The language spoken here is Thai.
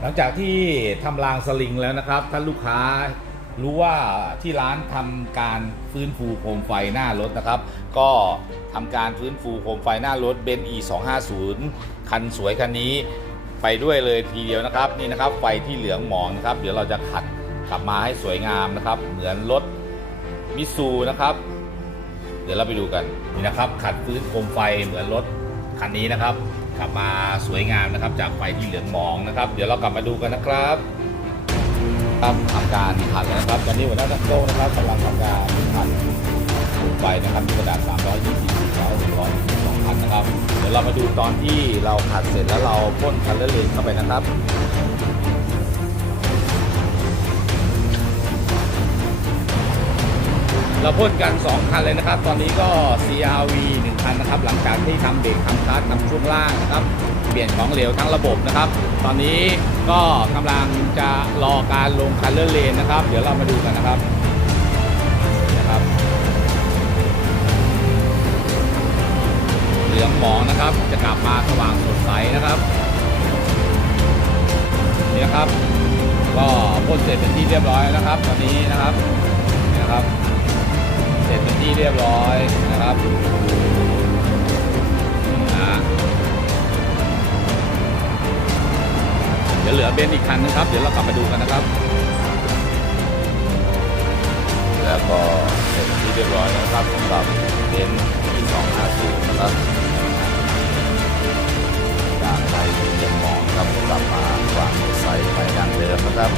หลังจากที่ทำรางสลิงแล้วนะครับ ท่านลูกค้ารู้ว่าที่ร้านทำการฟื้นฟูโคมไฟหน้ารถนะครับ ก็ทำการฟื้นฟูโคมไฟหน้ารถเบนซ์ E 2 5 0คันสวยคันนี้ไปด้วยเลยทีเดียวนะครับนี่นะครับไฟที่เหลืองหมองนะครับ เดี๋ยวเราจะขัดกลับมาให้สวยงามนะครับ เหมือนรถมิซูนะครับ เดี๋ยวเราไปดูกันนี่นะครับ ขัดฟื้นโคมไฟเหมือนรถคันนี้นะครับ กลับมาสวยงามนะครับ จากไฟที่เหลืองหมองนะครับ เดี๋ยวเรากลับมาดูกันนะครับครับทำการผัดแล้วนะครับตอนนี้หัวหน้าตั้งโต๊ะนะครับกำลังทำการผัดไฟนะครับมีกระดาษ320 400 2,000นะครับ เดี๋ยวเรามาดูตอนที่เราผัดเสร็จแล้วเราพ่นคัลเลอร์เลนเข้าไปนะครับ เราพ่นกัน 2 คันเลยนะครับ ตอนนี้ก็ CRV 1 คันนะครับ หลังจากที่ทำเบรกทำคลัตช์ทำช่วงล่างนะครับ เปลี่ยนของเหลวทั้งระบบนะครับ ตอนนี้ก็กำลังจะรอการลงคันเลอร์เลนนะครับ เดี๋ยวเรามาดูกันนะครับนะครับเหลืองหมองนะครับ จะกลับมาสว่างสดใสนะครับนี่นะครับ ก็พ่นเสร็จเป็นที่เรียบร้อยแล้วนะครับ ตอนนี้นะครับนี่นะครับ ร็จเป็นที่เรียบร้อยนะครับเดี๋ยวเหลือเบนอีกคันนึงครับ เดี๋ยวเรากลับมาดูกันนะครับ แล้วก็เสร็จที่เรียบร้อยนะครับสำหรับเบนที่250นะครับจากไฟที่เรียงมองครับกลับมาวางไซส์ไปดังเดิมนะครับ